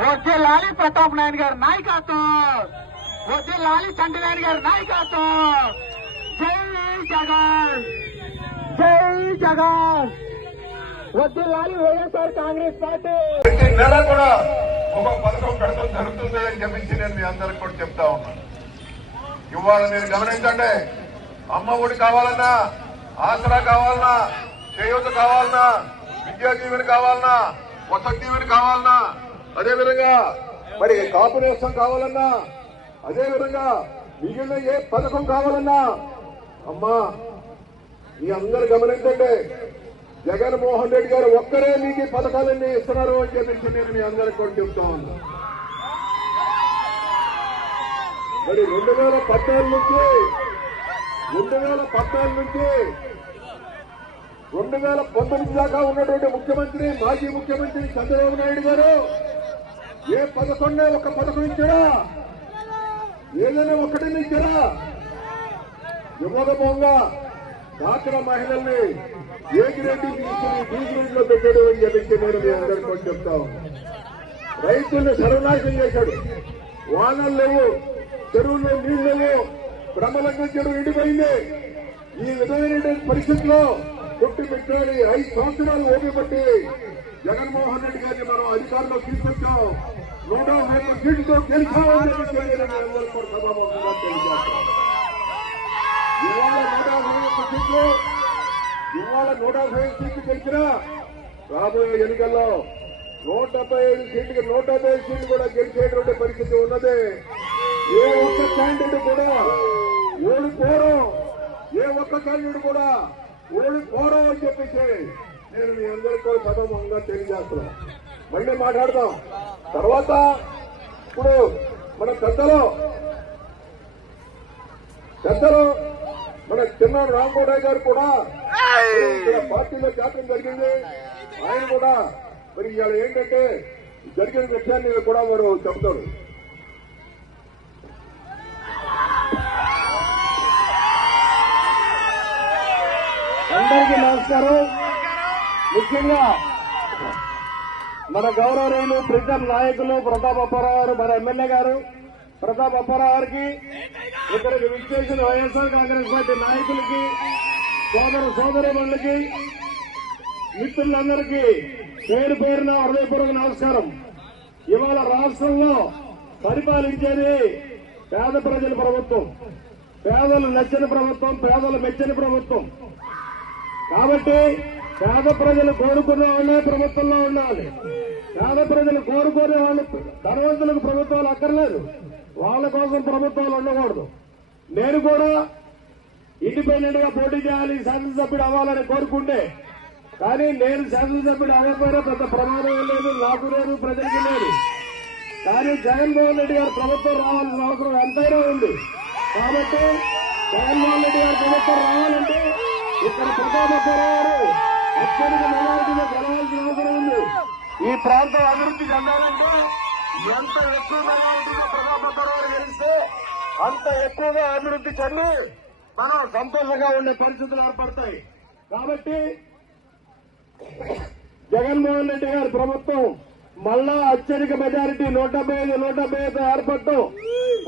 వచ్చే లాలి ప్రతాప్ నాయుడు గారి నాయకత్వం. వచ్చే లాలి చంద్రనాయుడు గారి నాయకత్వం. జై జగన్! జై జగన్! వచ్చే లాలి వైఎస్ఆర్ కాంగ్రెస్ పార్టీ. నెల కూడా ఒక పథకం పెడతాం జరుగుతుంది అని చెప్పి నేను మీ అందరికి కూడా చెప్తా ఉన్నాను ఇవాళ మీరు గమనించండి అమ్మ ఒడి కావాలన్నా ఆసరా కావాలన్నా చేయూత కావాలన్నా విద్యా దీవెన కావాలన్నా వసతి దీవెన కావాలన్నా అదే విధంగా మరి కాపు నేస్తం కావాలన్నా అదే విధంగా మిగిలిన ఏ పథకం కావాలన్నా అమ్మా మీ అందరు గమనించండి జగన్మోహన్ రెడ్డి గారు ఒక్కరే మీకు పథకాలన్నీ ఇస్తున్నారు అని చెప్పేసి నేను మీ అందరికి కూడా చెప్తా ఉన్నా. మరి రెండు వేల పద్నాలుగు నుంచి రెండు వేల పద్నాలుగు నుంచి రెండు వేల పంతొమ్మిది దాకా ఉన్నటువంటి ముఖ్యమంత్రి మాజీ ముఖ్యమంత్రి చంద్రబాబు నాయుడు గారు ఏ పథకంలో ఒక పథకం ఇచ్చారా ఏదైనా ఒక్కటైనా ఇచ్చారా యువగమంగా డాక్టర్ మహిళల్ని ఏ గ్రేడ్ తీసుకుని బి గ్రేడ్లో పెట్టాడు అని చెప్పి నేను మీ అందరికీ కూడా చెప్తా. రైతుల్ని సర్వనాశనం చేశాడు. వానలు లేవు చెరువుల్లో నీళ్ళు లేవు బ్రహ్మలంగం చెరువు ఎండిపోయింది. ఈ విధమైన పరిస్థితుల్లో పుట్టి పెట్టాలి ఐదు సంవత్సరాలు ఓపిపట్టి జగన్మోహన్ రెడ్డి గారిని మనం అధికారంలో తీసుకొచ్చాం. నూట యాభై సీట్లతో గెలిచామని సభాముఖంగా ఇవాళ నూట సీట్లు. ఇవాళ ఐదు సీట్లు గెలిచినా రాబోయే ఎన్నికల్లో నూట డెబ్బై ఐదు సీట్లకి నూట డెబ్బై ఐదు సీట్లు కూడా గెలిచేటువంటి పరిస్థితి ఉన్నది. ఏ ఒక్క క్యాండిడేట్ కూడా ఓడిపోరు. ఏ ఒక్క క్యాండిడేట్ కూడా ఓడిపోరు అని చెప్పేసి నేను మీ అందరికీ కూడా సభమంగా తెలియజేస్తున్నాను. మళ్ళీ మాట్లాడదాం. తర్వాత ఇప్పుడు మన పెద్దలు పెద్దలు మన చిన్న రామకోటయ్య గారు కూడా ఇక్కడ పార్టీలో చేరడం జరిగింది. ఆయన కూడా మరి ఇవాళ ఏంటంటే జరిగిన విషయాన్ని కూడా వారు చెప్తారు అందరికీ నమస్కారం. ముఖ్యంగా మన గౌరవనీయులు ప్రితం నాయకులు ప్రతాప్ అప్పారావు మన ఎమ్మెల్యే గారు. ప్రతాప్ అప్పారావుకి ఇక్కడికి విచ్చేసిన వైఎస్ఆర్ కాంగ్రెస్ పార్టీ నాయకులకి సోదర సోదరులకి మిత్రులందరికీ పేరు పేరున హృదయపూర్వక నమస్కారం. ఇవాళ రాష్ట్రంలో పరిపాలించేది పేద ప్రజల ప్రభుత్వం. పేదలు నచ్చిన ప్రభుత్వం పేదలు మెచ్చని ప్రభుత్వం. కాబట్టి పేద ప్రజలు కోరుకునే వాళ్ళే ప్రభుత్వంలో ఉండాలి. పేద ప్రజలు కోరుకునే వాళ్ళు ధనవంతులకు ప్రభుత్వాలు అక్కర్లేదు. వాళ్ళ కోసం ప్రభుత్వాలు ఉండకూడదు. నేను కూడా ఇండిపెండెంట్గా పోటీ చేయాలి శాసనసభ్యుడు అవ్వాలని కోరుకుంటే. కానీ నేను శాసనసభ్యుడు అవ్వకపోయినా పెద్ద ప్రమాదం లేదు నాకు లేదు ప్రజలకు లేదు. కానీ జగన్మోహన్ రెడ్డి గారు ప్రభుత్వం రావాల్సిన అవసరం ఎంతైనా ఉంది. కాబట్టి జగన్మోహన్ రెడ్డి గారు ప్రభుత్వం రావాలంటే ఇక్కడ ప్రతాపరావు గారు ప్రాంతం అభివృద్ధి చెందాలంటే ఎంత ఎక్కువ మెజారిటీగా ప్రతాపరావు గెలిస్తే అంత ఎక్కువగా అభివృద్ధి చెంది మనం సంతోషంగా ఉండే పరిస్థితులు ఏర్పడతాయి. కాబట్టి జగన్మోహన్ రెడ్డి గారి ప్రభుత్వం మళ్ళా అత్యధిక మెజారిటీ నూట డెబ్బై ఐదు నూట డెబ్బై ఐదు ఏర్పడటం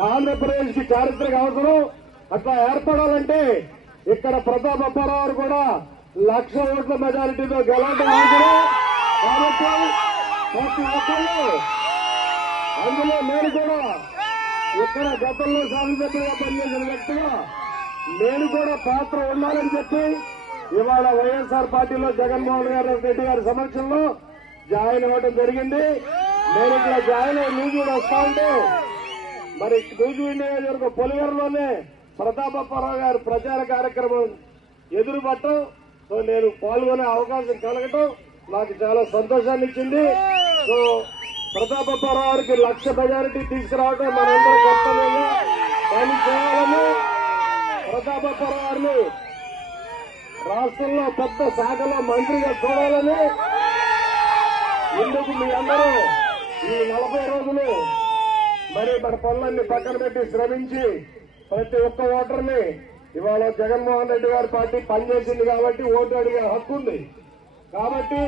ఆంధ్రప్రదేశ్కి చారిత్రక అవసరం. అట్లా ఏర్పడాలంటే ఇక్కడ ప్రతాప్ అప్పారావు కూడా లక్ష ఓట్ల మెజారిటీతో గెలవడం అవసరం. కాబట్టి ప్రతి అందులో నేను కూడా ఇక్కడ గతంలో శాసనసభ్యులుగా పనిచేసిన వ్యక్తిగా నేను కూడా పాత్ర ఉండాలని చెప్పి ఇవాళ వైఎస్ఆర్ పార్టీలో జగన్మోహన్ గారు రెడ్డి గారి సమక్షంలో జాయిన్ అవ్వడం జరిగింది నేను ఇక్కడ జాయిన్ అయ్యి నువ్వు కూడా వస్తా ఉంటే మరి నూజివీ నియోజకవర్గ పొలివరంలోనే ప్రతాపరావు గారి ప్రచార కార్యక్రమం ఎదురుపట్టడం సో నేను పాల్గొనే అవకాశం కలగటం నాకు చాలా సంతోషాన్ని ఇచ్చింది సో ప్రతాప గారికి లక్ష మెజారిటీ తీసుకురావడం మనందరూ కర్తవ్యంగా పని చేయాలని ప్రతాప గారిని రాష్ట్రంలో పెద్ద శాఖలో మంత్రిగా చూడాలని ఇందుకు మీ అందరూ ఈ నలభై రోజులు మరి మన పనులన్నీ పక్కన పెట్టి శ్రమించి ప్రతి ఒక్క ఓటర్ని ఇవాళ జగన్మోహన్ రెడ్డి గారి పార్టీ పనిచేసింది కాబట్టి ఓటు అడిగే హక్కు ఉంది. కాబట్టి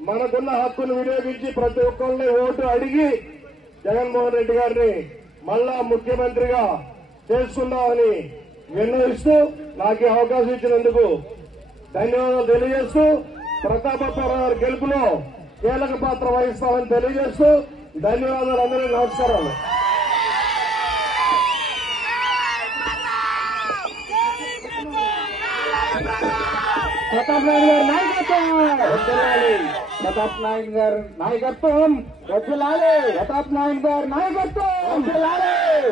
మనకున్న హక్కును వినియోగించి ప్రతి ఒక్కరిని ఓటు అడిగి జగన్మోహన్ రెడ్డి గారిని మళ్ళా ముఖ్యమంత్రిగా చేసుకుందామని నిర్ణయిస్తూ నాకు ఈ అవకాశం ఇచ్చినందుకు ధన్యవాదాలు తెలియజేస్తూ ప్రతాపరావు గారి గెలుపులో కీలక పాత్ర వహిస్తామని తెలియజేస్తూ ధన్యవాదాలు అందరికీ నమస్కారాలు. ప్రతాప్ గారి నాయకత్వం! ప్రతాప్ నాయుడు గారు నాయకత్వం. వద్దలాలి ప్రతాప్ నాయుడు గారు నాయకత్వం. వద్దలాలి